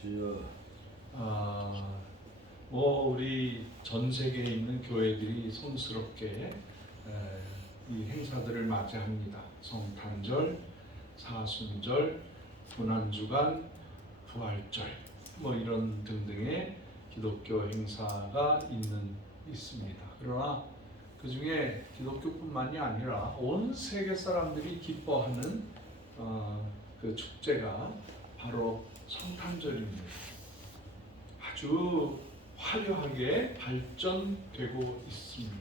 주여. 우리 전 세계에 있는 교회들이 성스럽게 이 행사들을 맞이합니다. 성탄절, 사순절, 고난주간, 부활절 이런 등등의 기독교 행사가 있습니다. 그러나 그 중에 기독교뿐만이 아니라 온 세계 사람들이 기뻐하는 그 축제가 바로 성탄절입니다. 아주 화려하게 발전되고 있습니다.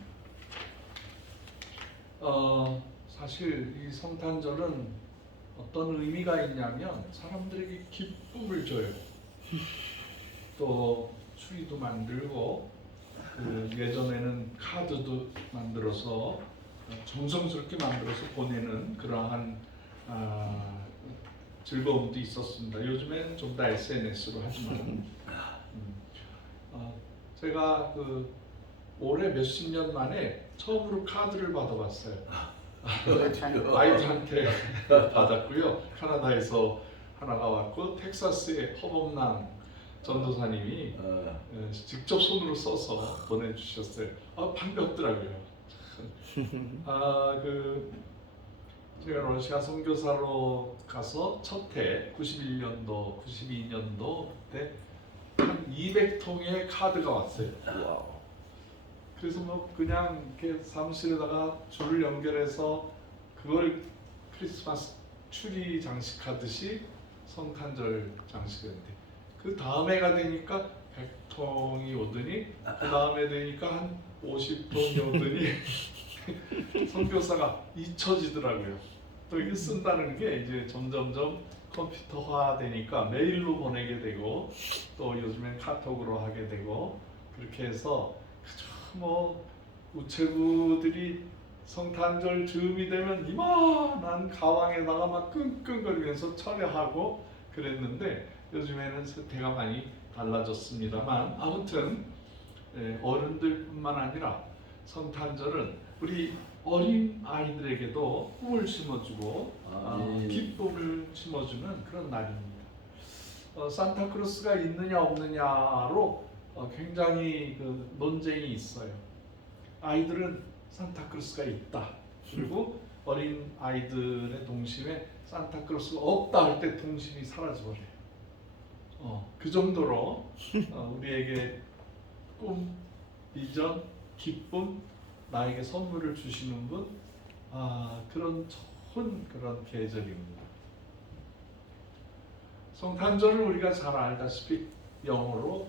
사실 이 성탄절은 어떤 의미가 있냐면 사람들에게 기쁨을 줘요. 또 추리도 만들고 예전에는 카드도 만들어서 정성스럽게 만들어서 보내는 그러한 즐거움도 있었습니다. 요즘에는 좀 더 SNS로 하지만 제가 올해 몇십 년 만에 처음으로 카드를 받아봤어요. 와이프한테 받았고요. 카나다에서 하나가 왔고 텍사스의 허범남 전도사님이 직접 손으로 써서 보내주셨어요. 반갑더라고요. 제가 러시아 선교사로 가서 첫 해 91년도, 92년도 때 한 200통의 카드가 왔어요. 와우. 그래서 그냥 이렇게 사무실에다가 줄을 연결해서 그걸 크리스마스 추리 장식하듯이 성탄절 장식했는데 그 다음 해가 되니까 100통이 오더니 그 다음에 되니까 한 50통이 오더니 선교사가 잊혀지더라고요. 또 이게 쓴다는 게 이제 점점점 컴퓨터화 되니까 메일로 보내게 되고 또 요즘엔 카톡으로 하게 되고 그렇게 해서 우체부들이 성탄절 즈음이 되면 이만한 가방에다가 막 끙끙거리면서 처리하고 그랬는데 요즘에는 세태가 많이 달라졌습니다만 아무튼 어른들뿐만 아니라 성탄절은 우리 어린 아이들에게도 꿈을 심어주고 기쁨을 심어주는 그런 날입니다. 산타크로스가 있느냐 없느냐로 굉장히 논쟁이 있어요. 아이들은 산타크로스가 있다. 그리고 어린 아이들의 동심에 산타크로스가 없다 할 때 동심이 사라져버려요. 그 정도로 우리에게 꿈, 비전, 기쁨, 나에게 선물을 주시는 분, 그런 좋은 그런 계절입니다. 성탄절을 우리가 잘 알다시피 영어로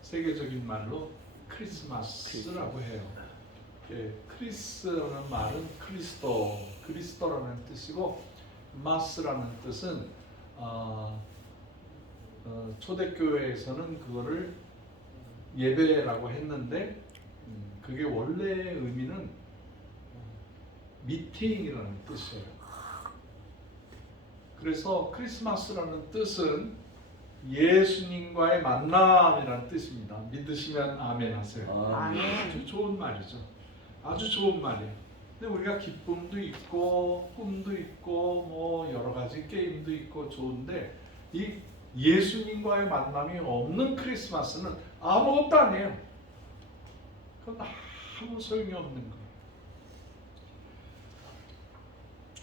세계적인 말로 크리스마스라고 해요. 크리스라는 말은 그리스도라는 뜻이고 마스라는 뜻은 초대교회에서는 그거를 예배라고 했는데 그게 원래의 의미는 미팅이라는 뜻이에요. 그래서 크리스마스라는 뜻은 예수님과의 만남이라는 뜻입니다. 믿으시면 아멘 하세요. 아주 좋은 말이죠. 아주 좋은 말이에요. 근데 우리가 기쁨도 있고 꿈도 있고 여러 가지 게임도 있고 좋은데 이 예수님과의 만남이 없는 크리스마스는 아무것도 아니에요. 그건 아무 소용이 없는 거예요.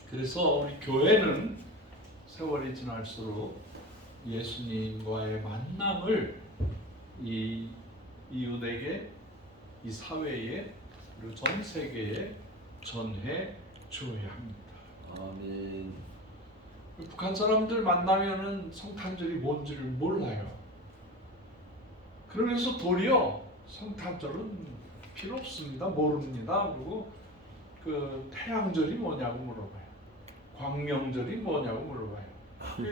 그래서 우리 교회는 세월이 지날수록 예수님과의 만남을 이 이웃에게, 이 사회에, 그리고 전 세계에 전해 주어야 합니다. 아멘. 북한 사람들 만나면은 성탄절이 뭔지를 몰라요. 그러면서 도리어 성탄절은 필요 없습니다. 모릅니다. 그리고 태양절이 뭐냐고 물어봐요. 광명절이 뭐냐고 물어봐요.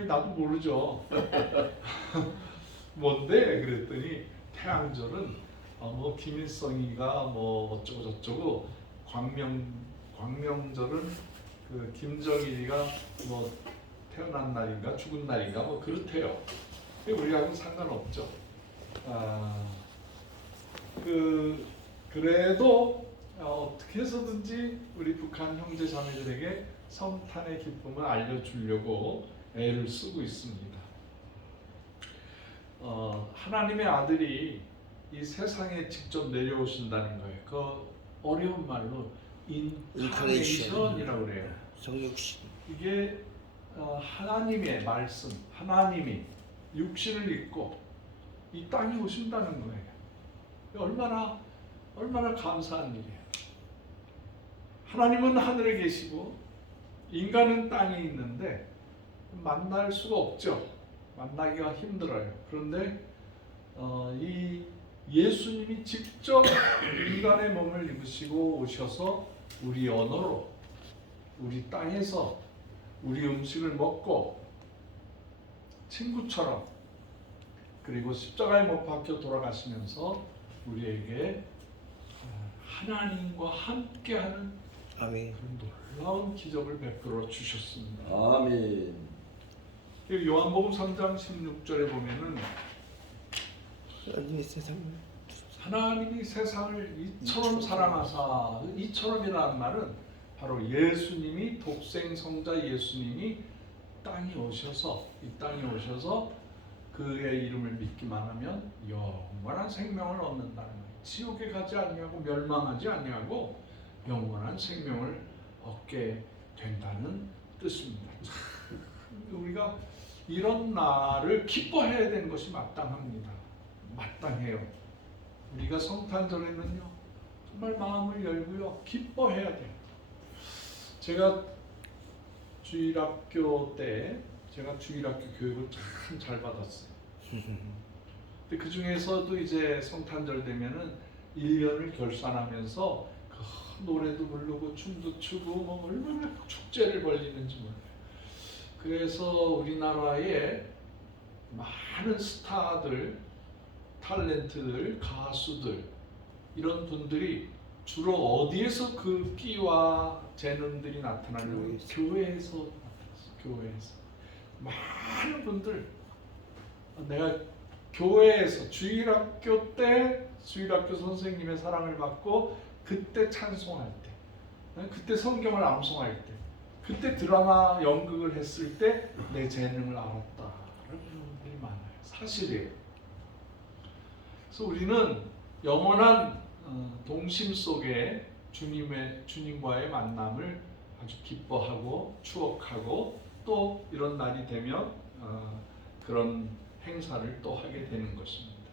나도 모르죠. 뭔데? 그랬더니 태양절은 김일성이가 어쩌고 저쩌고 광명절은 김정일이가 태어난 날인가 죽은 날인가 그렇대요. 우리하고는 상관없죠. 그래도 어떻게 해서든지 우리 북한 형제 자매들에게 성탄의 기쁨을 알려주려고 애를 쓰고 있습니다. 하나님의 아들이 이 세상에 직접 내려오신다는 거예요. 그 어려운 말로 인카네이션이라고 그래요. 성육신. 이게 하나님의 말씀, 하나님이 육신을 입고 이 땅에 오신다는 거예요. 얼마나 감사한 일이에요. 하나님은 하늘에 계시고 인간은 땅에 있는데 만날 수가 없죠. 만나기가 힘들어요. 그런데 이 예수님이 직접 인간의 몸을 입으시고 오셔서 우리 언어로 우리 땅에서 우리 음식을 먹고 친구처럼, 그리고 십자가에 못 박혀 돌아가시면서 우리에게 하나님과 함께하는 아멘. 그런 놀라운 기적을 베풀어 주셨습니다. 아멘. 요한복음 3장 16절에 보면은 하나님이 세상을 이처럼 사랑하사, 이처럼이라는 말은 바로 예수님이, 독생 성자 예수님이 땅에 오셔서, 이 땅에 오셔서 그의 이름을 믿기만 하면 영원한 생명을 얻는다는 거예요. 지옥에 가지 아니하고 멸망하지 아니하고 영원한 생명을 얻게 된다는 뜻입니다. 우리가 이런 날을 기뻐해야 되는 것이 마땅합니다. 마땅해요. 우리가 성탄절에는요, 정말 마음을 열고요, 기뻐해야 돼요. 제가 주일학교 때, 제가 주일학교 교육을 참 잘 받았어요. 근데 그 중에서도 이제 성탄절 되면은 1년을 결산하면서 그 노래도 부르고 춤도 추고 뭐 얼마나 축제를 벌리는지 몰라요. 그래서 우리나라에 많은 스타들, 탤런트들, 가수들, 이런 분들이 주로 어디에서 그 끼와 재능들이 나타나냐면 교회에서 나타났어요. 교회에서 많은 분들, 내가 교회에서 주일학교 때 주일학교 선생님의 사랑을 받고 그때 찬송할 때, 그때 성경을 암송할 때, 그때 드라마 연극을 했을 때 내 재능을 알았다라는 분들이 많아요. 사실이에요. 그래서 우리는 영원한 동심 속에 주님과의 만남을 아주 기뻐하고 추억하고, 또 이런 날이 되면 그런 행사를 또 하게 되는 것입니다.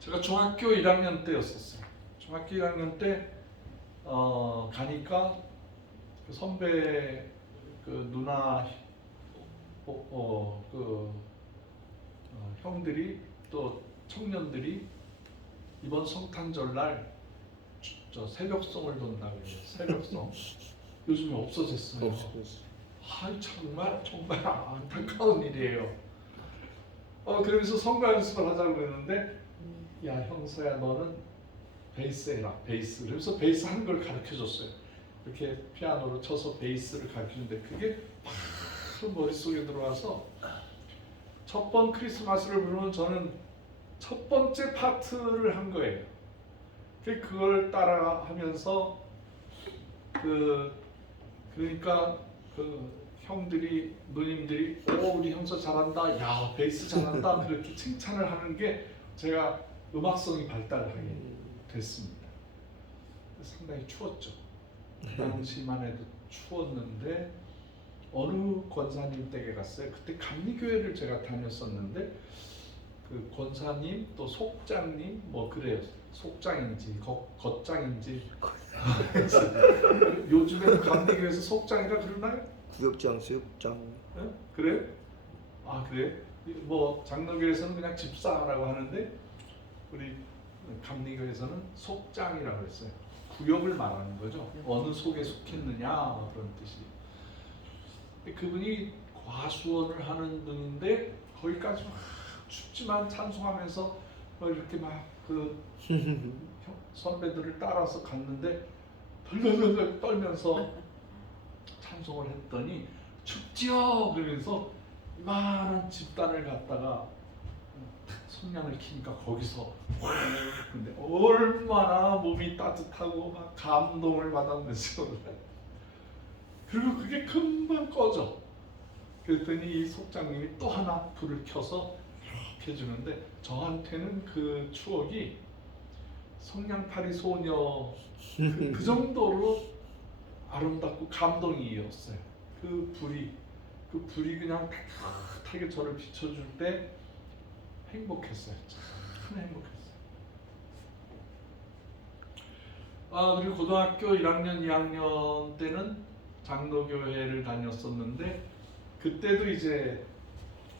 제가 중학교 1학년 때였었어요. 중학교 1학년 때 가니까 그 선배 그 누나 형들이, 또 청년들이 이번 성탄절 날 저 새벽송을 돈다고 해요. 새벽송. 요즘에 없어졌어요. 정말 안타까운 일이에요. 그러면서 성가 연습을 하자고 그랬는데, 야 형서야, 너는 베이스 해라, 베이스. 그래서 베이스 하는 걸 가르쳐줬어요. 이렇게 피아노로 쳐서 베이스를 가르치는데 그게 바로 머릿속에 들어와서 첫 번 크리스마스를 부르면 저는 첫 번째 파트를 한 거예요. 그걸 따라 하면서 그러니까 그 형들이, 누님들이 우리 형서 잘한다, 야 베이스 잘한다, 그렇게 칭찬을 하는 게 제가 음악성이 발달하게 됐습니다. 상당히 추웠죠. 당시만 해도 추웠는데 어느 권사님 댁에 갔어요. 그때 감리교회를 제가 다녔었는데 그 권사님, 또 속장님, 뭐 그래요. 속장인지 겉장인지 요즘에는 감리교회에서 속장이라 그러나요? 구역장, 수역장. 네? 그래요? 그래? 뭐 장로교에서는 그냥 집사라고 하는데 우리 감리교에서는 속장이라고 했어요. 구역을 말하는 거죠. 어느 속에 속했느냐 그런 뜻이. 그분이 과수원을 하는 분인데 거기까지 막 춥지만 찬송하면서 이렇게 막 그 선배들을 따라서 갔는데 덜덜덜 떨면서 찬송을 했더니 춥지요 그러면서 이만한 집단을 갖다가 성냥을 키니까 거기서 근데 얼마나 몸이 따뜻하고 막 감동을 받았는지 몰라요. 그리고 그게 금방 꺼져. 그랬더니 이 속장님이 또 하나 불을 켜서 해주는데 저한테는 그 추억이 성냥팔이 소녀 그 정도로 아름답고 감동이었어요. 그 불이 그냥 따뜻하게 저를 비춰줄 때 행복했어요. 참 행복했어요. 그리고 고등학교 1학년, 2학년 때는 장로교회를 다녔었는데 그때도 이제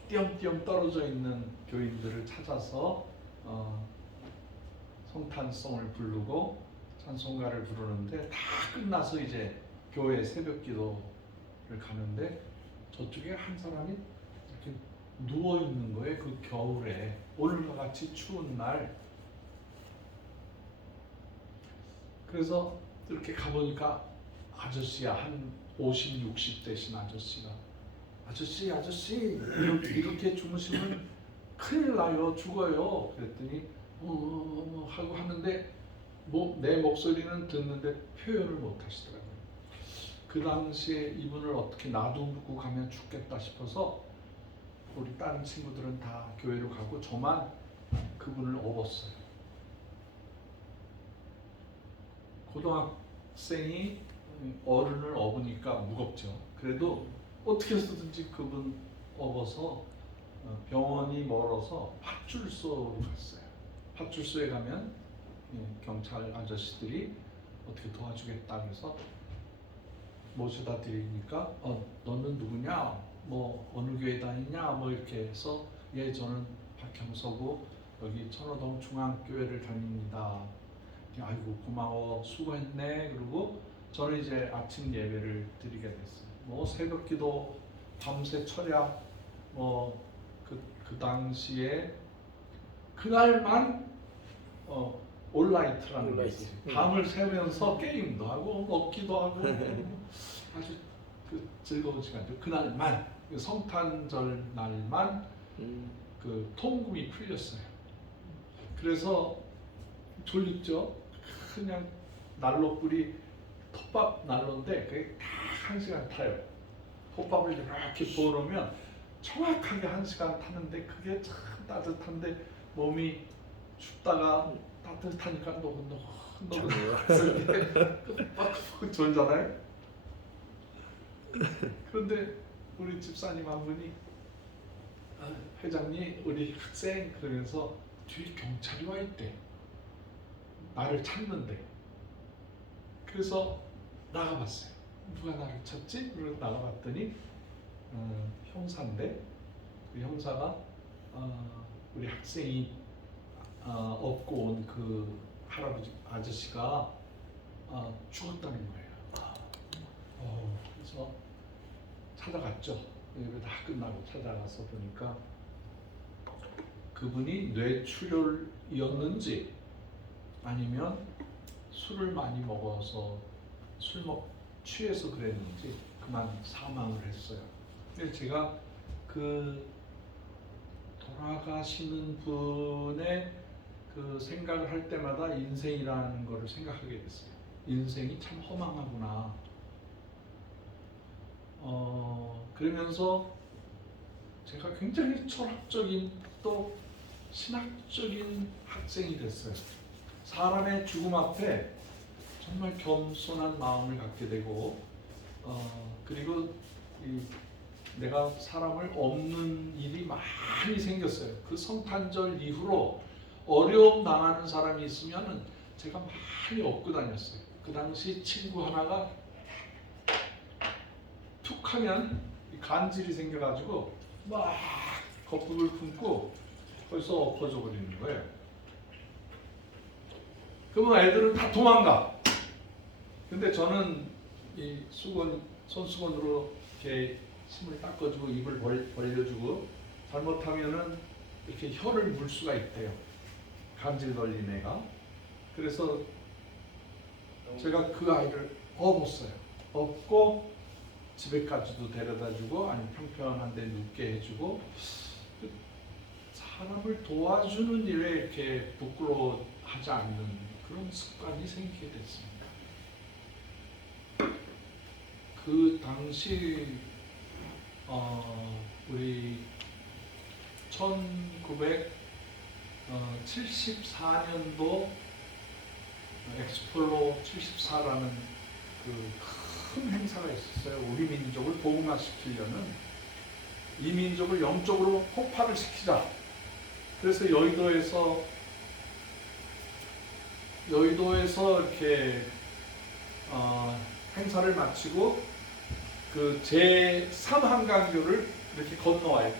띄엄띄엄 떨어져 있는 교인들을 찾아서 성탄송을 부르고 찬송가를 부르는데 다 끝나서 이제 교회 새벽 기도를 가는데 저쪽에 한 사람이 이렇게 누워 있는 거예요. 그 겨울에 오늘과 같이 추운 날. 그래서 이렇게 가보니까 아저씨야, 한 50, 60 되신 아저씨가 아저씨 이렇게 주무시면 큰일 나요, 죽어요. 그랬더니 하고 하는데 내 목소리는 듣는데 표현을 못 하시더라고요. 그 당시에 이분을 어떻게 놔두고 가면 죽겠다 싶어서 우리 다른 친구들은 다 교회로 가고 저만 그분을 업었어요. 고등학생이 어른을 업으니까 무겁죠. 그래도 어떻게 해서든지 그분 업어서 병원이 멀어서 파출소로 갔어요. 파출소에 가면 경찰 아저씨들이 어떻게 도와주겠다 그래서 모셔다 드리니까 너는 누구냐? 뭐 어느 교회 다니냐? 뭐 이렇게 해서 예 저는 박형서고 여기 천호동 중앙교회를 다닙니다. 아이고 고마워 수고했네. 그리고 저는 이제 아침 예배를 드리게 됐어요. 뭐 새벽기도 밤새 철야 뭐 그 당시에 그날만 올라이트라는 게 있어요. 밤을 새면서 게임도 하고 먹기도 하고 아주 그 즐거운 시간이죠. 그날만 성탄절 날만 그 통금이 풀렸어요. 그래서 졸립죠. 그냥 난로불이 톱밥 난로인데 그게 딱 1시간 타요. 톱밥을 이렇게 부어놓으면 정확하게 1시간 타는데 그게 참 따뜻한데 몸이 춥다가 따뜻하니까 막 졸잖아요. 그런데 우리 집사님 한 분이 회장님 우리 학생 그러면서 뒤에 경찰이 와 있대. 나를 찾는데. 그래서 나가봤어요. 누가 나를 찾지? 그래서 나가봤더니 형사인데 그 형사가 우리 학생이 업고 온 그 할아버지 아저씨가 죽었다는 거예요. 그래서 찾아갔죠. 예배 다 끝나고 찾아가서 보니까 그분이 뇌출혈이었는지 아니면 술을 많이 먹어서 취해서 그랬는지 그만 사망을 했어요. 그래서 제가 그 돌아가시는 분의 그 생각을 할 때마다 인생이라는 거를 생각하게 됐어요. 인생이 참 허망하구나. 그러면서 제가 굉장히 철학적인 또 신학적인 학생이 됐어요. 사람의 죽음 앞에 정말 겸손한 마음을 갖게 되고 그리고 내가 사람을 업는 일이 많이 생겼어요. 그 성탄절 이후로 어려움 당하는 사람이 있으면 제가 많이 업고 다녔어요. 그 당시 친구 하나가 툭 하면 간질이 생겨가지고 막 거품을 품고 벌써 엎어져 버리는 거예요. 그러면 애들은 다 도망가. 근데 저는 이 손수건으로 이렇게 침을 닦아주고 입을 벌려주고 잘못하면은 이렇게 혀를 물 수가 있대요. 간질 걸린 애가. 그래서 제가 그 아이를 업었어요. 업고 집에까지도 데려다주고 아니면 편편한 데 눕게 해주고 사람을 도와주는 일에 이렇게 부끄러워하지 않는 그런 습관이 생기게 됐습니다. 그 당시 우리 1974년도 엑스폴로 74라는 그 큰 행사가 있었어요. 우리 민족을 복음화시키려는, 이 민족을 영적으로 폭발을 시키자. 그래서 여의도에서 이렇게 행사를 마치고 그 제3한강교를 이렇게 건너와요.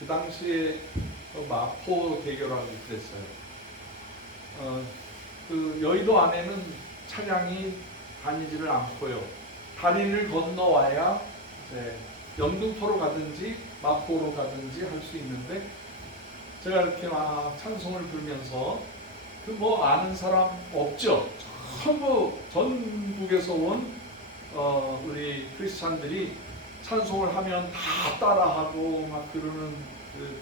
그 당시에 마포대교라고 그랬어요. 그 여의도 안에는 차량이 다니지를 않고요. 다리를 건너와야 이제 영등포로 가든지 마포로 가든지 할 수 있는데, 제가 이렇게 막 찬송을 부르면서 그 뭐 아는 사람 없죠. 전부 전국에서 온 우리 크리스찬들이 찬송을 하면 다 따라하고 막 그러는 그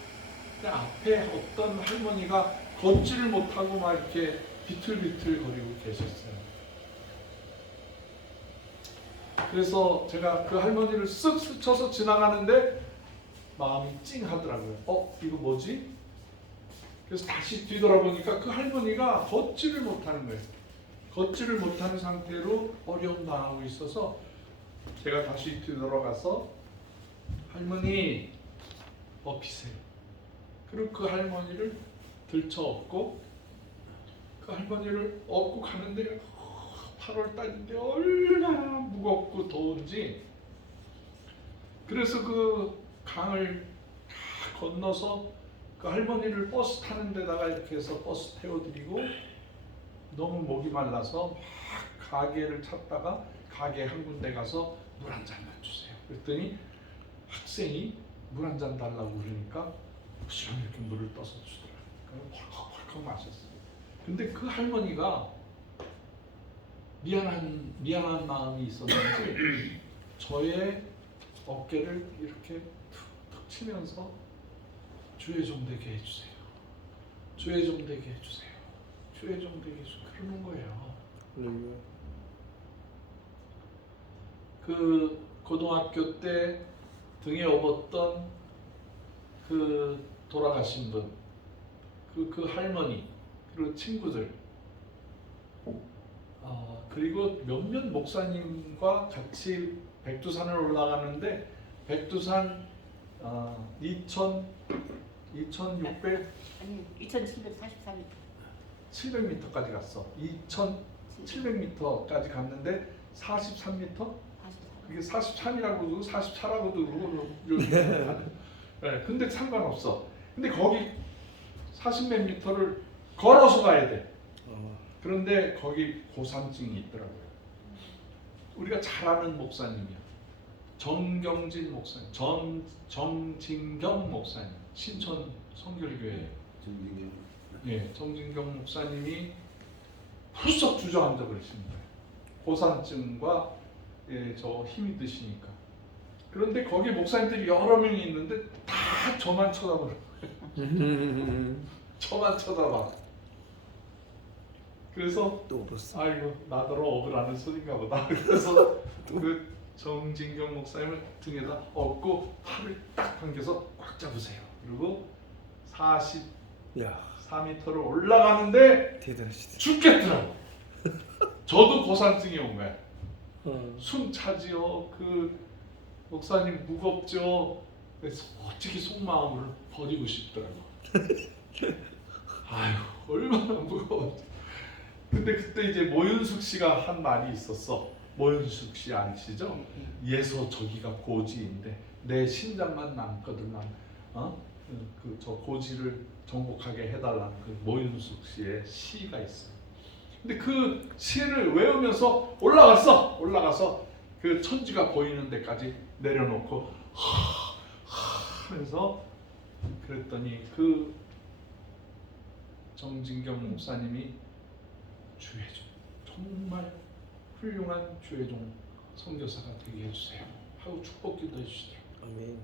앞에 어떤 할머니가 걷지를 못하고 막 이렇게 비틀비틀 거리고 계셨어요. 그래서 제가 그 할머니를 쓱 스쳐서 지나가는데 마음이 찡하더라고요. 이거 뭐지? 그래서 다시 뒤돌아보니까 그 할머니가 걷지를 못하는 거예요. 걷지를 못하는 상태로 어려움 당하고 있어서 제가 다시 뒤돌아가서 할머니 업히세요. 그리고 그 할머니를 들쳐 업고, 그 할머니를 업고 가는데 8월 달인데 얼마나 무겁고 더운지, 그래서 그 강을 다 건너서 그 할머니를 버스 타는 데다가 이렇게 해서 버스 태워드리고, 너무 목이 말라서 막 가게를 찾다가 가게 한 군데 가서 물 한 잔만 주세요. 그랬더니 학생이 물 한 잔 달라고 그러니까 시원히 이렇게 물을 떠서 주더라고요. 펄컥펄컥 마셨어요. 근데 그 할머니가 미안한 마음이 있었는지 저의 어깨를 이렇게 툭툭 치면서 주의 종 되게 해주세요. 주의 종 되게 해주세요. 주의 종 되게 해주세요. 그러는 거예요. 그 고등학교 때 등에 업었던 그 돌아가신 분, 그 할머니, 그리고 친구들, 그리고 몇몇 목사님과 같이 백두산을 올라가는데, 백두산 2,600 아니 2,743m 700m까지 갔어. 2,700m까지 갔는데 43m? 그게 43이라고 그러고 44라고도 그러고 네, 근데 상관없어. 근데 거기 40몇 미터를 걸어서 가야 돼. 그런데 거기 고산증이 있더라고요. 우리가 잘 아는 목사님이야. 정경진 목사님, 정진경 목사님, 신천 성결교회. 예, 정진경 목사님이 훌쩍 주저앉아 버리십니다. 고산증과 저 힘이 드시니까. 그런데 거기 목사님들이 여러 명이 있는데 다 저만 쳐다보는 거예요. 저만 쳐다봐. 그래서 또 울었어. 아이고 나더러 업으라는 소린가 보다. 그래서 그 정진경 목사님을 등에다 업고 팔을 딱 당겨서 꽉 잡으세요. 그리고 44m를 올라가는데 대단하시다. 죽겠더라고. 저도 고산증이 온 거야. 숨 차지요. 그 목사님 무겁죠. 그래서 어떻게 속마음을 버리고 싶더라고. 아유 얼마나 무거워. 근데 그때 이제 모윤숙 씨가 한 말이 있었어. 모윤숙 씨 아시죠? 예서 저기가 고지인데 내 심장만 남거든. 그 저 고지를 정복하게 해달라는 그 모윤숙 씨의 시가 있어요. 근데 그 시를 외우면서 올라가서 그 천지가 보이는 데까지 내려놓고 하면서 그랬더니 그 정진경 목사님이 주의종, 정말 훌륭한 주의종 선교사가 되게 해주세요 하고 축복기도 해주시더라고요. 아멘.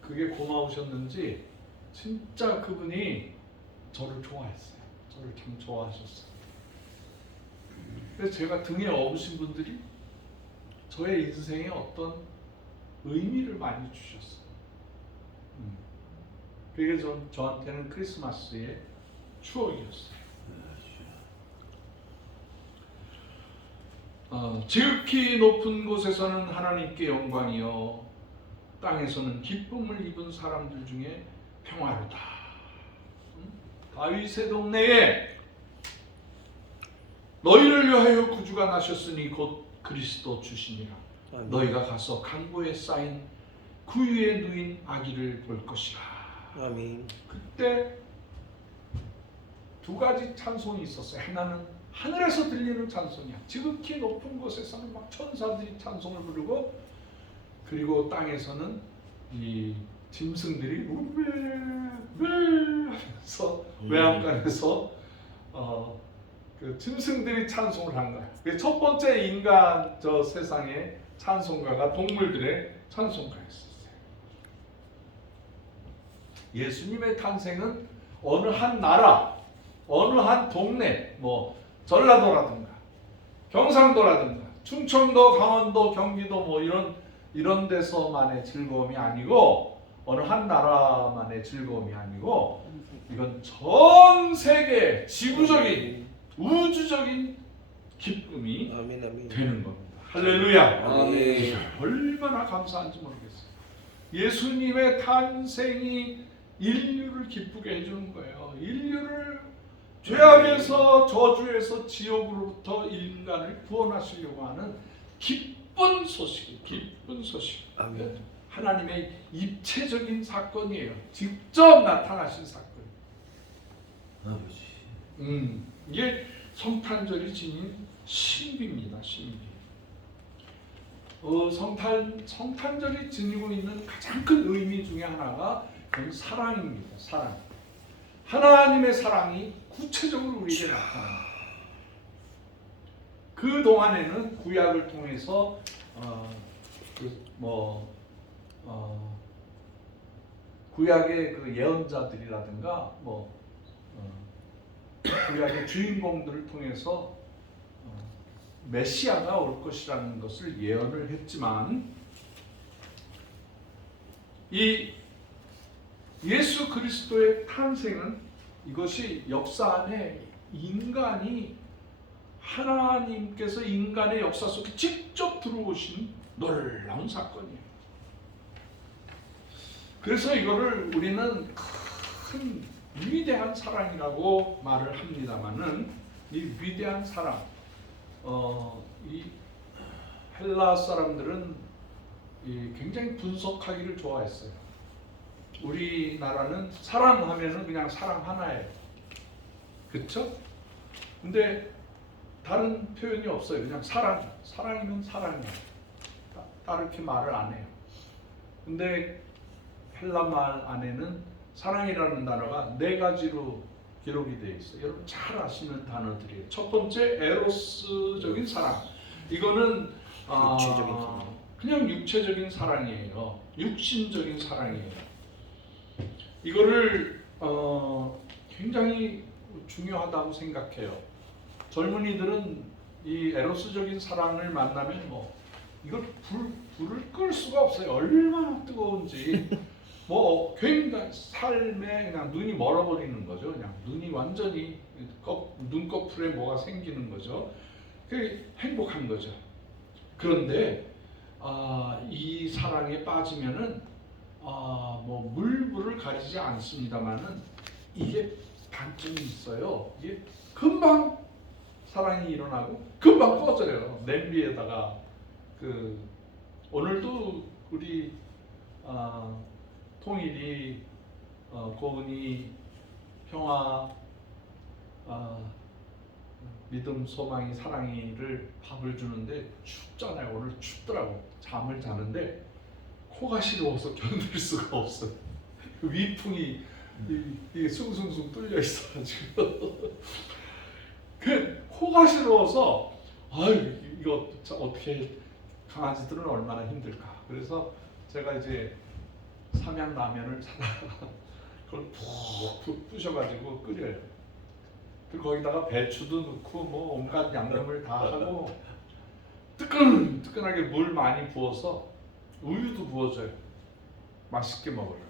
그게 고마우셨는지 진짜 그분이 저를 좋아했어요. 저를 참 좋아하셨어요. 그래서 제가 등에 업으신 분들이 저의 인생에 어떤 의미를 많이 주셨어요. 그게 저한테는 크리스마스의 추억이었어요. 지극히 높은 곳에서는 하나님께 영광이요 땅에서는 기쁨을 입은 사람들 중에 평화로다. 다윗의 동네에 너희를 위하여 구주가 나셨으니 곧 그리스도 주시니라. 아멘. 너희가 가서 강보에 쌓인 구유에 누인 아기를 볼 것이라. 아멘. 그때 두 가지 찬송이 있었어요. 하나는 하늘에서 들리는 찬송이야. 지극히 높은 곳에서는 막 천사들이 찬송을 부르고, 그리고 땅에서는 이 짐승들이 우베 하면서 외양간에서 그 짐승들이 찬송을 한 거야. 첫 번째 인간 저 세상의 찬송가가 동물들의 찬송가였었어요. 예수님의 탄생은 어느 한 나라, 어느 한 동네, 뭐 전라도라든가 경상도라든가 충청도, 강원도, 경기도 뭐 이런 데서만의 즐거움이 아니고, 어느 한 나라만의 즐거움이 아니고, 이건 전 세계 지구적인 우주적인 기쁨이 아멘. 아멘. 되는 겁니다. 할렐루야. 아멘. 얼마나 감사한지 모르겠어요. 예수님의 탄생이 인류를 기쁘게 해주는 거예요. 인류를 죄악에서, 저주에서, 지옥으로부터 인간을 구원하시려고 하는 기쁜 소식, 기쁜 소식. 아멘. 하나님의 입체적인 사건이에요. 직접 나타나신 사건. 이게 성탄절이 지닌 신비입니다. 신비. 성탄절이 지니고 있는 가장 큰 의미 중에 하나가 그건 사랑입니다. 사랑. 하나님의 사랑이 구체적으로 우리에게 나타납니다. 그 동안에는 구약을 통해서 구약의 그 예언자들이라든가 구약의 주인공들을 통해서 메시아가 올 것이라는 것을 예언을 했지만, 이 예수 그리스도의 탄생은 이것이 역사 안에 인간이 하나님께서 인간의 역사 속에 직접 들어오신 놀라운 사건이에요. 그래서 이거를 우리는 큰 위대한 사랑이라고 말을 합니다만은, 이 위대한 사랑, 이 헬라 사람들은 굉장히 분석하기를 좋아했어요. 우리나라는 사랑하면은 그냥 사랑 하나예요. 그렇죠? 근데 다른 표현이 없어요. 그냥 사랑이면 사랑이야. 다르게 말을 안 해요. 근데 헬라 말 안에는 사랑이라는 단어가 4가지로 기록이 되어 있어요. 여러분 잘 아시는 단어들이에요. 첫 번째, 에로스적인 사랑. 이거는 육체적인 사랑. 그냥 육체적인 사랑이에요. 육신적인 사랑이에요. 이거를 굉장히 중요하다고 생각해요. 젊은이들은 이 에로스적인 사랑을 만나면 이걸 불을 끌 수가 없어요. 얼마나 뜨거운지. 굉장히 삶에 그냥 눈이 멀어버리는 거죠. 그냥 눈이 완전히 눈꺼풀에 뭐가 생기는 거죠. 그게 행복한 거죠. 그런데 이 사랑에 빠지면은 물불을 가리지 않습니다만은 이게 단점이 있어요. 이게 금방 사랑이 일어나고 금방 꺼져요. 냄비에다가 오늘도 우리 통일이 고은이 평화 믿음 소망이 사랑이를 밥을 주는데 춥잖아요. 오늘 춥더라고. 잠을 자는데 코가 시려워서 견딜 수가 없어요. 위풍이 이게 숭숭숭 뚫려 있어가지고 코가 시려워서 이거 어떻게, 강아지들은 얼마나 힘들까. 그래서 제가 이제 삼양라면을 사다가 그걸 푹 부셔가지고 끓여요. 그리고 거기다가 배추도 넣고 온갖 양념을 다 하고 뜨끈뜨끈하게 물 많이 부어서 우유도 부어줘요. 맛있게 먹어요.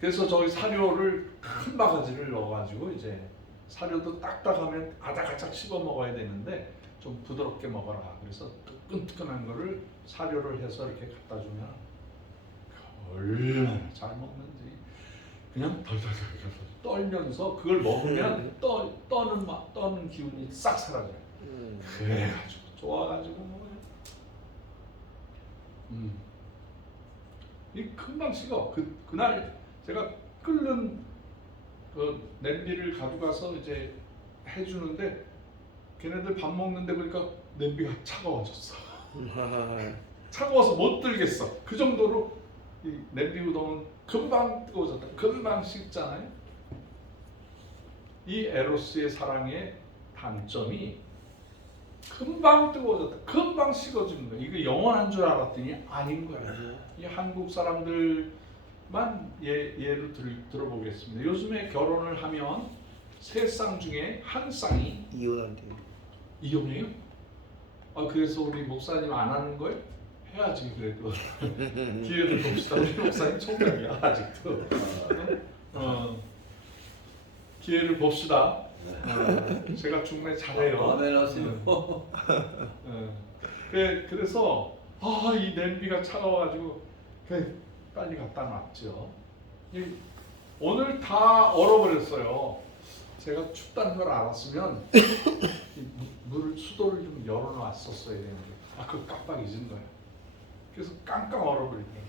그래서 저기 사료를 큰 바가지를 넣어가지고 이제 사료도 딱딱하면 아작아작 씹어 먹어야 되는데 좀 부드럽게 먹어라. 그래서 뜨끈뜨끈한 거를 사료를 해서 이렇게 갖다 주면 얼마나 잘 먹는지 그냥 덜덜덜 떨면서 그걸 먹으면 떠는 기운이 싹 사라져요. 그래가지고 좋아가지고 먹어요. 이 금방 식어. 그날 제가 끓는 그 냄비를 가져가서 이제 해주는데 걔네들 밥 먹는데 보니까 냄비가 차가워졌어. 차가워서 못 들겠어. 그 정도로 이 냄비 우동은 금방 뜨거워졌다. 금방 식잖아요. 이 에로스의 사랑의 단점이 금방 뜨거워졌다. 금방 식어지는 거야. 이거 영원한 줄 알았더니 아닌 거야. 이 한국 사람들만 예를 들어보겠습니다. 요즘에 결혼을 하면 세 쌍 중에 한 쌍이 이혼한대요. 이혼해요? 그래서 우리 목사님 안 하는 거예요? 해야지 그래도. 기회를 봅시다. 우리 목사님 총각이야 아직도. 기회를 봅시다. 제가 중매 잘해요. 아멘하세요. 그래서 이 냄비가 차가워가지고 빨리 갖다 놨죠. 오늘 다 얼어버렸어요. 제가 춥다는 걸 알았으면 물을 수도를 좀 열어놨었어야 되는데 그걸 깜빡 잊은 거예요. 그래서 깡깡 얼어버린 거예요.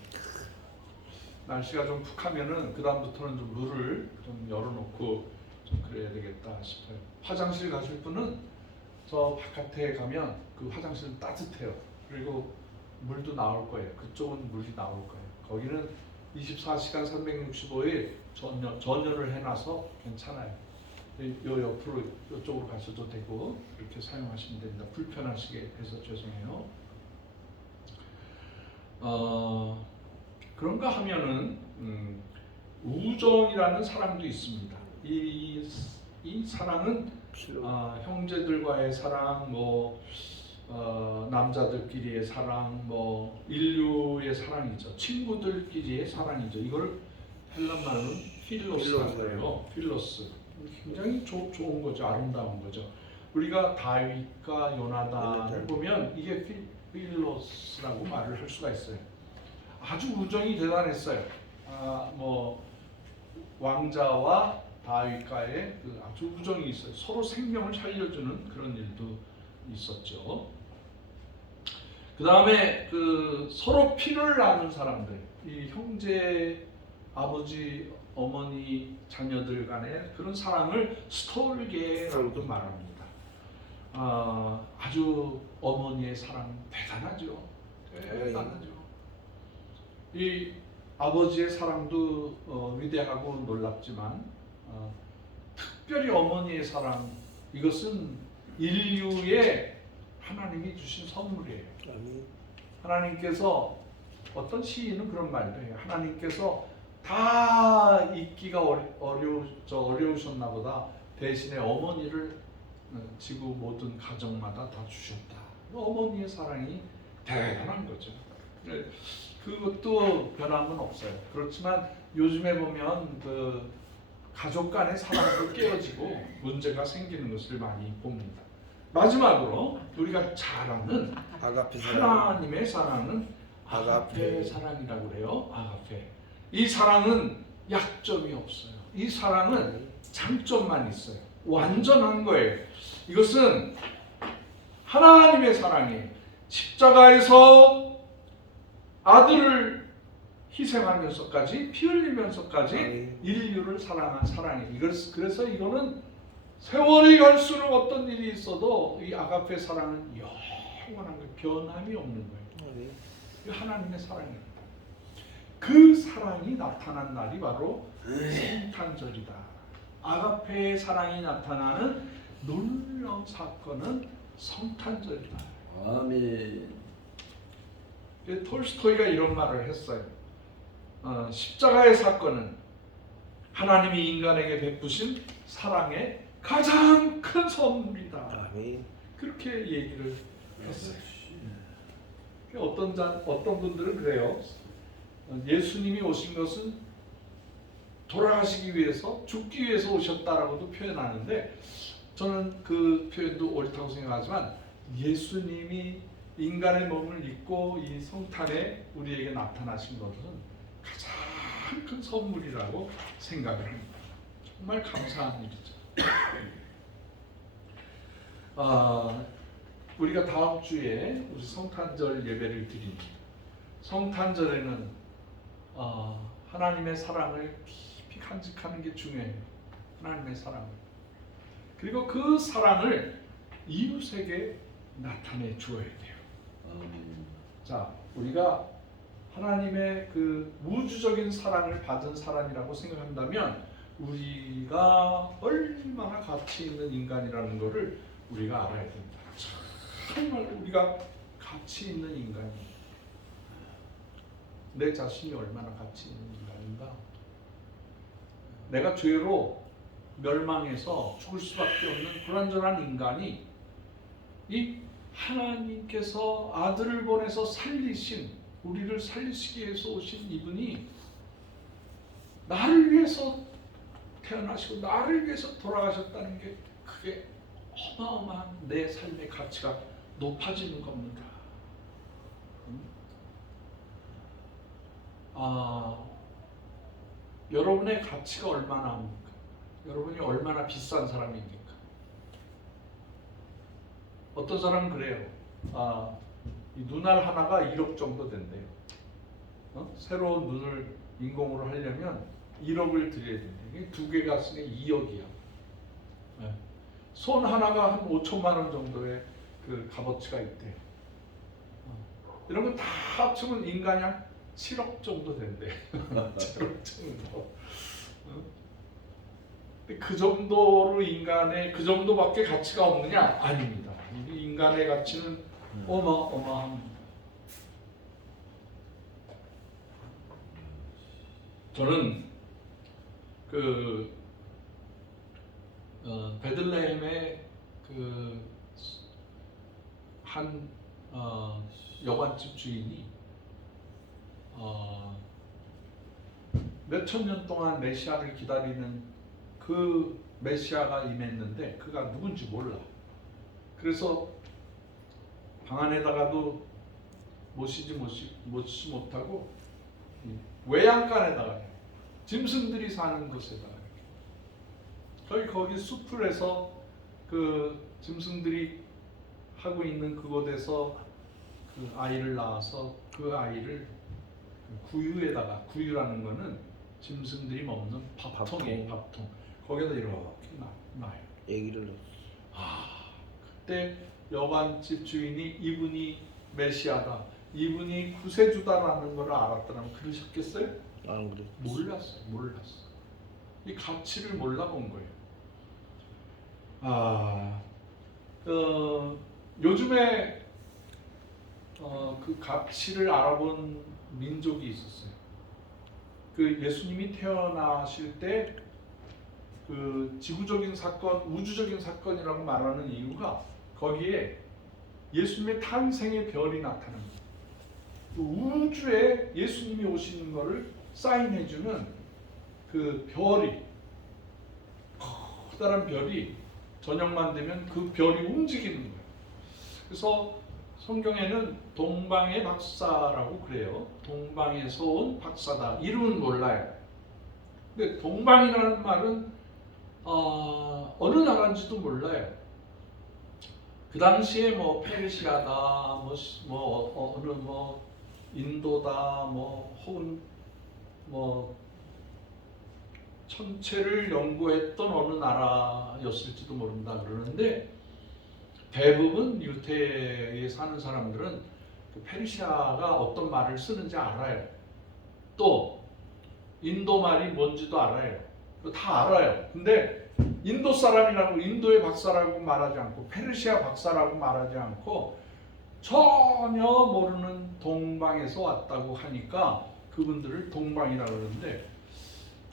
날씨가 좀 푹하면은 그 다음부터는 좀 물을 좀 열어놓고 좀 그래야 되겠다 싶어요. 화장실 가실 분은 저 바깥에 가면 그 화장실은 따뜻해요. 그리고 물도 나올 거예요. 그쪽은 물이 나올 거예요. 거기는 24시간 365일 전열을 해놔서 괜찮아요. 요 옆으로 이쪽으로 가셔도 되고 이렇게 사용하시면 됩니다. 불편하시게 해서 죄송해요. 그런가 하면은 우정이라는 사랑도 있습니다. 이 사랑은 형제들과의 사랑, 남자들끼리의 사랑, 인류의 사랑이죠. 친구들끼리의 사랑이죠. 이걸 헬란 말로는 필로스라고 해요. 필로스. 굉장히 좋은 거죠. 아름다운 거죠. 우리가 다윗과 요나단을 보면 이게 필로스라고 말을 할 수가 있어요. 아주 우정이 대단했어요. 왕자와 다윗과의 그 아주 우정이 있어요. 서로 생명을 살려주는 그런 일도 있었죠. 그 다음에 그 서로 피를 나눈 사람들, 이 형제, 아버지, 어머니, 자녀들 간의 그런 사랑을 스톨게라고도 말합니다. 아주 어머니의 사랑 대단하죠. 대단하죠. 이 아버지의 사랑도 위대하고 놀랍지만 특별히 어머니의 사랑, 이것은 인류의 하나님이 주신 선물이에요. 하나님께서, 어떤 시인은 그런 말도 해요. 하나님께서 다 잊기가 어려우셨나 보다. 대신에 어머니를 지구 모든 가정마다 다 주셨다. 어머니의 사랑이 대단한 거죠. 그것도 변함은 없어요. 그렇지만 요즘에 보면 그 가족 간의 사랑도 깨어지고 문제가 생기는 것을 많이 봅니다. 마지막으로 우리가 잘 아는 아가페 사랑. 하나님의 사랑은 아가페 사랑이라고 그래요. 아가페. 이 사랑은 약점이 없어요. 이 사랑은 장점만 있어요. 완전한 거예요. 이것은 하나님의 사랑이에요. 십자가에서 아들을 희생하면서까지, 피 흘리면서까지 인류를 사랑한 사랑이에요. 그래서 이거는 세월이 갈수록 어떤 일이 있어도 이 아가페 사랑은 영원한 거예요. 변함이 없는 거예요. 이 하나님의 사랑입니다. 그 사랑이 나타난 날이 바로 성탄절이다. 아가페의 사랑이 나타나는 놀라운 사건은 성탄절이다. 아멘. 톨스토이가 이런 말을 했어요. 십자가의 사건은 하나님이 인간에게 베푸신 사랑의 가장 큰 선물이다. 그렇게 얘기를 했어요. 어떤 분들은 그래요. 예수님이 오신 것은 돌아가시기 위해서, 죽기 위해서 오셨다라고도 표현하는데, 저는 그 표현도 옳다고 생각하지만 예수님이 인간의 몸을 입고 이 성탄에 우리에게 나타나신 것은 가장 큰 선물이라고 생각을 합니다. 정말 감사한 일이죠. 우리가 다음 주에 우리 성탄절 예배를 드립니다. 성탄절에는 하나님의 사랑을 깊이 간직하는 게 중요해요. 하나님의 사랑을. 그리고 그 사랑을 이웃에게 나타내 주어야 돼요. 자, 우리가 하나님의 그 우주적인 사랑을 받은 사람이라고 생각한다면 우리가 얼마나 가치 있는 인간이라는 것을 우리가 알아야 됩니다. 정말 우리가 가치 있는 인간이에요. 내 자신이 얼마나 가치 있는 인간인가. 내가 죄로 멸망해서 죽을 수밖에 없는 불완전한 인간이 이 하나님께서 아들을 보내서 살리신, 우리를 살리시기 위해서 오신 이분이 나를 위해서 태어나시고 나를 위해서 돌아가셨다는 게 그게 어마어마한 내 삶의 가치가 높아지는 겁니다. 여러분의 가치가 얼마나 합니까? 여러분이 얼마나 비싼 사람입니까? 어떤 사람은 그래요. 이 눈알 하나가 1억 정도 된대요. 새로운 눈을 인공으로 하려면 1억을 들여야 된대요. 이게 2개가 쓰니 2억이야. 네. 손 하나가 한 5천만 원 정도의 그 값어치가 있대요. 이런 거 다 합치면 인간이 한 7억 정도 된대. 7억 정도. 그 정도로 인간의 그 정도밖에 가치가 없느냐? 아닙니다. 이 인간의 가치는 어마어마합니다. 저는 그 베들레헴의 그 한 여관집 주인이 몇천 년 동안 메시아를 기다리는 그 메시아가 임했는데 그가 누군지 몰라. 그래서 방 안에다가도 모시지 못하고 외양간에다가 짐승들이 사는 곳에다가 거기 숲을에서 그 짐승들이 하고 있는 그곳에서 그 아이를 낳아서 그 아이를 구유에다가, 구유라는 거는 짐승들이 먹는 밥통이에요. 밥통. 거기다 이렇게 놔요. 애기를 넣어. 그때 여관집 주인이 이분이 메시아다, 이분이 구세주다라는 걸 알았더라면 그러셨겠어요? 안 그래. 몰랐어. 이 가치를 몰라본 거예요. 요즘에 그 가치를 알아본 민족이 있었어요. 그 예수님이 태어나실 때 그 지구적인 사건, 우주적인 사건이라고 말하는 이유가 거기에 예수님의 탄생의 별이 나타납니다. 그 우주에 예수님이 오시는 것을 사인해주는 그 별이, 커다란 별이 저녁만 되면 그 별이 움직이는 거예요. 그래서 성경에는 동방의 박사라고 그래요. 동방에서 온 박사다. 이름은 몰라요. 근데 동방이라는 말은 어느 나라인지도 몰라요. 그 당시에 뭐 페르시아다, 어느 인도다, 혹은 천체를 연구했던 어느 나라였을지도 모른다 그러는데, 대부분 유태에 사는 사람들은 그 페르시아가 어떤 말을 쓰는지 알아요. 또 인도 말이 뭔지도 알아요. 다 알아요. 근데 인도 사람이라고, 인도의 박사라고 말하지 않고 페르시아 박사라고 말하지 않고 전혀 모르는 동방에서 왔다고 하니까 그분들을 동방이라고 그러는데,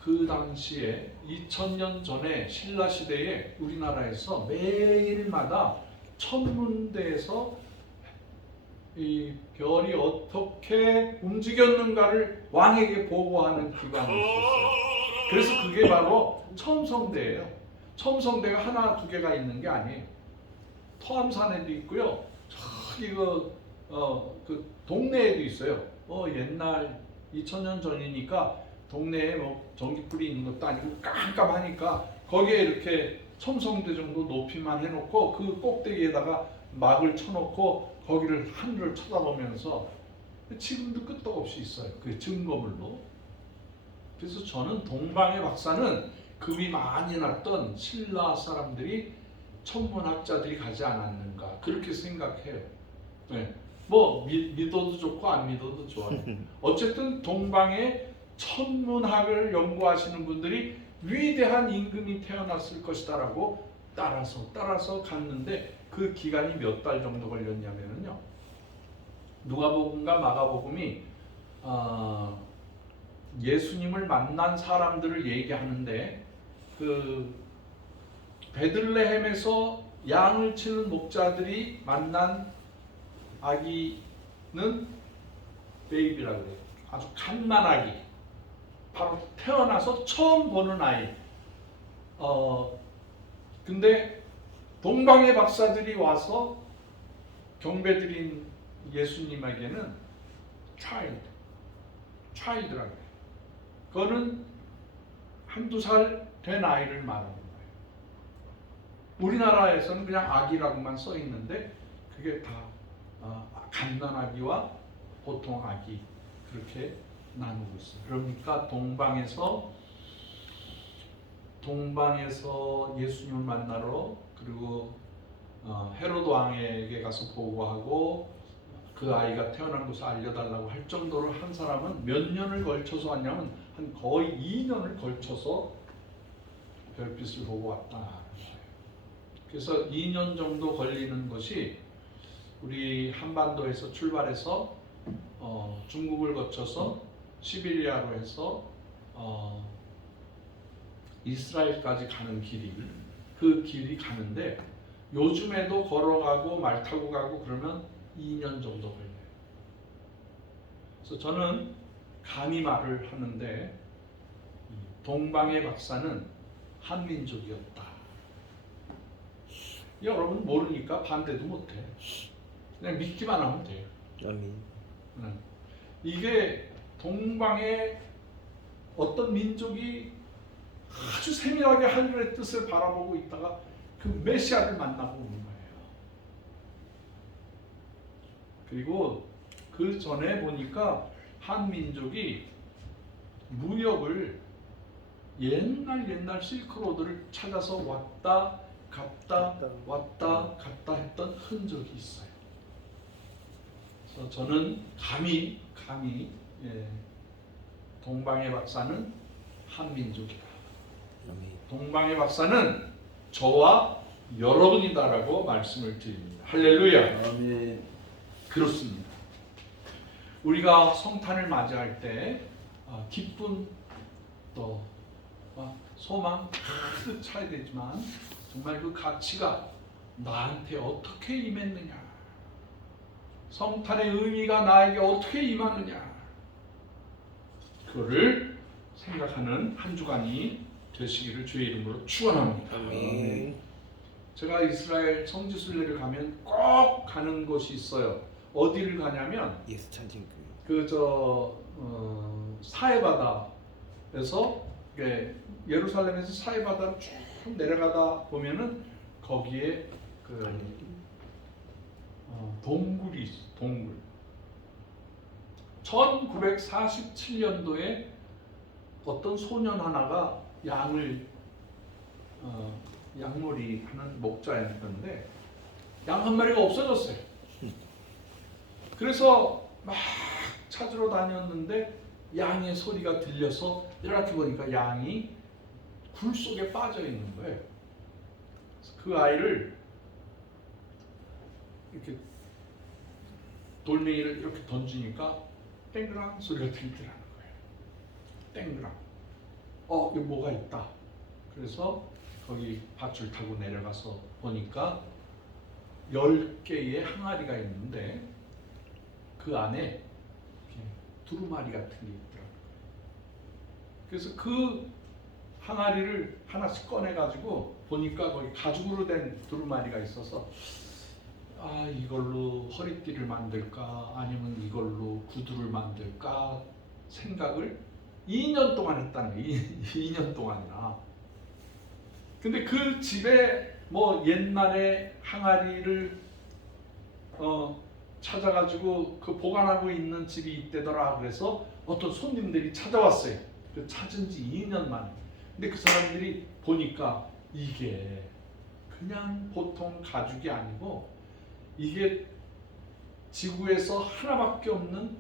그 당시에 2000년 전에 신라 시대에 우리나라에서 매일마다 천문대에서 이 별이 어떻게 움직였는가를 왕에게 보고하는 기관이 있었어요. 그래서 그게 바로 첨성대예요. 첨성대가 하나 두 개가 있는 게 아니에요. 토암산에도 있고요. 저기 그 동네에도 있어요. 옛날 2000년 전이니까 동네에 뭐 전기불이 있는 것도 아니고 깜깜하니까 거기에 이렇게 첨성대 정도 높이만 해놓고 그 꼭대기에다가 막을 쳐놓고 거기를 하늘을 쳐다보면서 지금도 끄떡 없이 있어요. 그 증거물로. 그래서 저는 동방의 박사는 금이 많이 났던 신라 사람들이 천문학자들이 가지 않았는가 그렇게 생각해요. 네. 뭐 믿어도 좋고 안 믿어도 좋아요. 어쨌든 동방의 천문학을 연구하시는 분들이 위대한 임금이 태어났을 것이다라고 따라서 갔는데 그 기간이 몇 달 정도 걸렸냐면요. 누가복음과 마가복음이 예수님을 만난 사람들을 얘기하는데 그 베들레헴에서 양을 치는 목자들이 만난 아기는 베이비라고 해요. 아주 갓난아기. 바로 태어나서 처음 보는 아이. 근데 동방의 박사들이 와서 경배드린 예수님에게는 차일드라고 해요. 그거는 한두 살 된 아이를 말하는 거예요. 우리나라에서는 그냥 아기라고만 써 있는데 그게 다 갓난아기와 보통 아기 그렇게 나누고 있어요. 그러니까 동방에서 예수님을 만나러 그리고 헤로드 왕에게 가서 보고하고 그 아이가 태어난 것을 알려달라고 할 정도로 한 사람은 몇 년을 걸쳐서 왔냐면 한 거의 2년을 걸쳐서 별빛을 보고 왔다. 그래서 2년 정도 걸리는 것이 우리 한반도에서 출발해서 중국을 거쳐서 시베리아로 해서 이스라엘까지 가는 그 길이 가는데 요즘에도 걸어가고 말 타고 가고 그러면 2년 정도 걸려요. 그래서 저는 감히 말을 하는데 동방의 박사는 한민족이었다. 여러분 모르니까 반대도 못해. 그냥 믿기만 하면 돼요. 아멘. 이게 동방의 어떤 민족이 아주 세밀하게 하늘의 뜻을 바라보고 있다가 그 메시아를 만나고 오는 거예요. 그리고 그 전에 보니까 한민족이 무역을 옛날 실크로드를 찾아서 왔다 갔다 했던 흔적이 있어요. 그래서 저는 감히 동방의 박사는 한민족이다. 동방의 박사는 저와 여러분이다라고 말씀을 드립니다. 할렐루야. 아멘. 그렇습니다. 우리가 성탄을 맞이할 때 기쁨 또 소망 가득 차야 되지만 정말 그 가치가 나한테 어떻게 임했느냐, 성탄의 의미가 나에게 어떻게 임하느냐, 그거를 생각하는 한 주간이 되시기를 주의 이름으로 축원합니다. 아멘. 제가 이스라엘 성지순례를 가면 꼭 가는 곳이 있어요. 어디를 가냐면 예수 찬진교회. 사해바다에서 예루살렘에서 사해바다를 쭉 내려가다 보면은 거기에 동굴이 있어. 동굴. 1947년도에 어떤 소년 하나가 양머리 하는 목자였는데 양 한 마리가 없어졌어요. 그래서 막 찾으러 다녔는데 양의 소리가 들려서 이렇게 보니까 양이 굴 속에 빠져 있는 거예요. 그 아이를 이렇게 돌멩이를 이렇게 던지니까 땡그랑 소리가 들리더라는 거예요. 땡그랑. 여기 뭐가 있다. 그래서 거기 밧줄 타고 내려가서 보니까 10개의 항아리가 있는데 그 안에 두루마리 같은 게 있더라고요. 그래서 그 항아리를 하나씩 꺼내가지고 보니까 거기 가죽으로 된 두루마리가 있어서 아 이걸로 허리띠를 만들까 아니면 이걸로 구두를 만들까 생각을 2년 동안 했다는 거예요. 2년 동안이나. 근데 그 집에 뭐 옛날에 항아리를 찾아가지고 그 보관하고 있는 집이 있대더라. 그래서 어떤 손님들이 찾아왔어요. 그 찾은 지 2년 만에. 근데 그 사람들이 보니까 이게 그냥 보통 가죽이 아니고 이게 지구에서 하나밖에 없는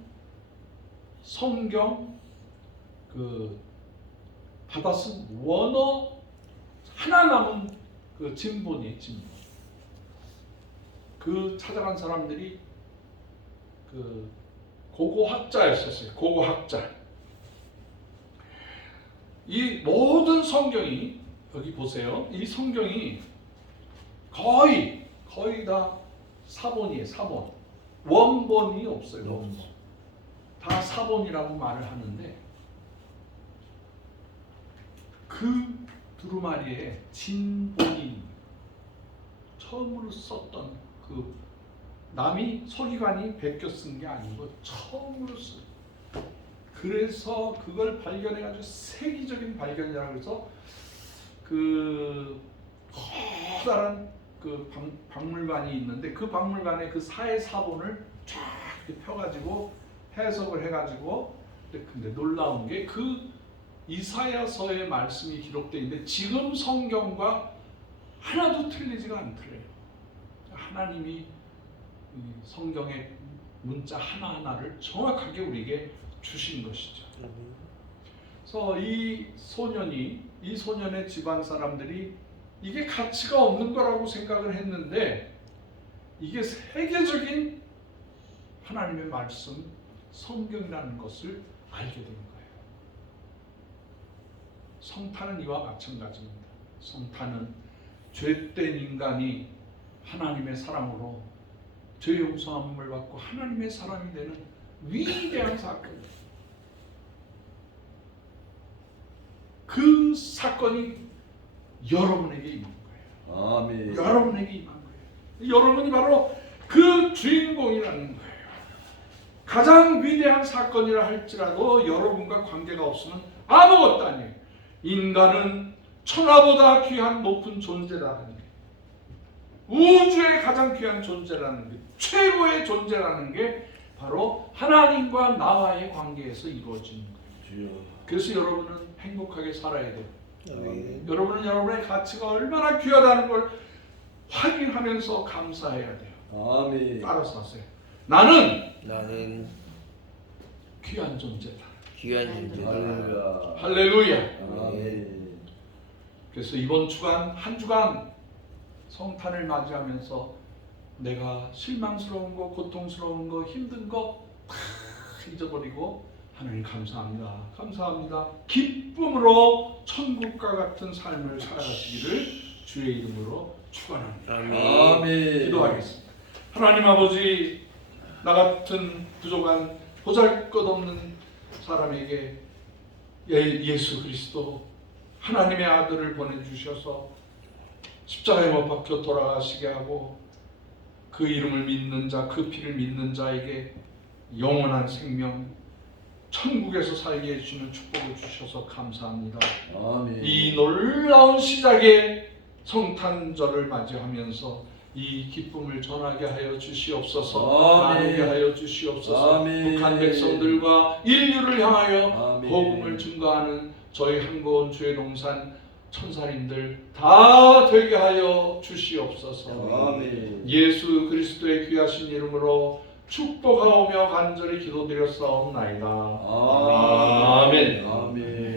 성경 그 받아 쓴 원어 하나 남은 그 진본이에요. 진본. 그 찾아간 사람들이 그 고고학자였었어요. 고고학자. 이 모든 성경이 여기 보세요. 이 성경이 거의 다 사본이에요. 사본. 원본이 없어요. 원본. 다 사본이라고 말을 하는데 그 두루마리에 진본이 처음으로 썼던 그 남이 서기관이 베껴 쓴 게 아니고 처음으로 쓴. 그래서 그걸 발견해가지고 세계적인 발견이라고 해서 그 커다란 그 박물관이 있는데 그 박물관에 그 사회 사본을 쫙 이렇게 펴가지고 해석을 해가지고 근데 놀라운 게 그 이사야서의 말씀이 기록되어 있는데 지금 성경과 하나도 틀리지가 않더래요. 하나님이 성경의 문자 하나하나를 정확하게 우리에게 주신 것이죠. 그래서 이 소년의 집안 사람들이 이게 가치가 없는 거라고 생각을 했는데 이게 세계적인 하나님의 말씀, 성경이라는 것을 알게 된 거예요. 성탄은 이와 마찬가지입니다. 성탄은 죄된 인간이 하나님의 사랑으로 죄 용서함을 받고 하나님의 사람이 되는 위대한 사건이에요. 그 사건이 여러분에게 임한 거예요. 아멘. 여러분에게 임한 거예요. 여러분이 바로 그 주인공이라는 거예요. 가장 위대한 사건이라 할지라도 여러분과 관계가 없으면 아무것도 아니에요. 인간은 천하보다 귀한 높은 존재라는 게, 우주의 가장 귀한 존재라는 게, 최고의 존재라는 게 바로 하나님과 나와의 관계에서 이루어지는 거예요. 그래서 여러분은 행복하게 살아야 돼요. 아멘. 여러분은 여러분의 가치가 얼마나 귀하다는 걸 확인하면서 감사해야 돼요. 아멘. 따라서 하세요. 나는 귀한 존재다. 귀한 존재다. 할렐루야. 할렐루야. 아멘. 그래서 이번 주간 한 주간 성탄을 맞이하면서 내가 실망스러운 거, 고통스러운 거, 힘든 거 다 잊어버리고 하나님 감사합니다. 감사합니다. 기쁨으로 천국과 같은 삶을 살아가시기를 주의 이름으로 축원합니다. 아멘. 기도하겠습니다. 하나님 아버지, 나 같은 부족한 보잘것없는 사람에게 예수 그리스도 하나님의 아들을 보내주셔서 십자가에 못 박혀 돌아가시게 하고 그 이름을 믿는 자, 그 피를 믿는 자에게 영원한 생명, 천국에서 살게 해주시는 축복을 주셔서 감사합니다. 아멘. 이 놀라운 시작에 성탄절을 맞이하면서 이 기쁨을 전하게 하여 주시옵소서. 아멘. 나누게 하여 주시옵소서. 아멘. 북한 백성들과 인류를 향하여 아멘. 복음을 증거하는 저희 한고원 주의농산 천사님들 다 되게 하여 주시옵소서. 아멘. 예수 그리스도의 귀하신 이름으로 축복하오며 간절히 기도드렸사옵나이다. 아멘. 아멘. 아멘.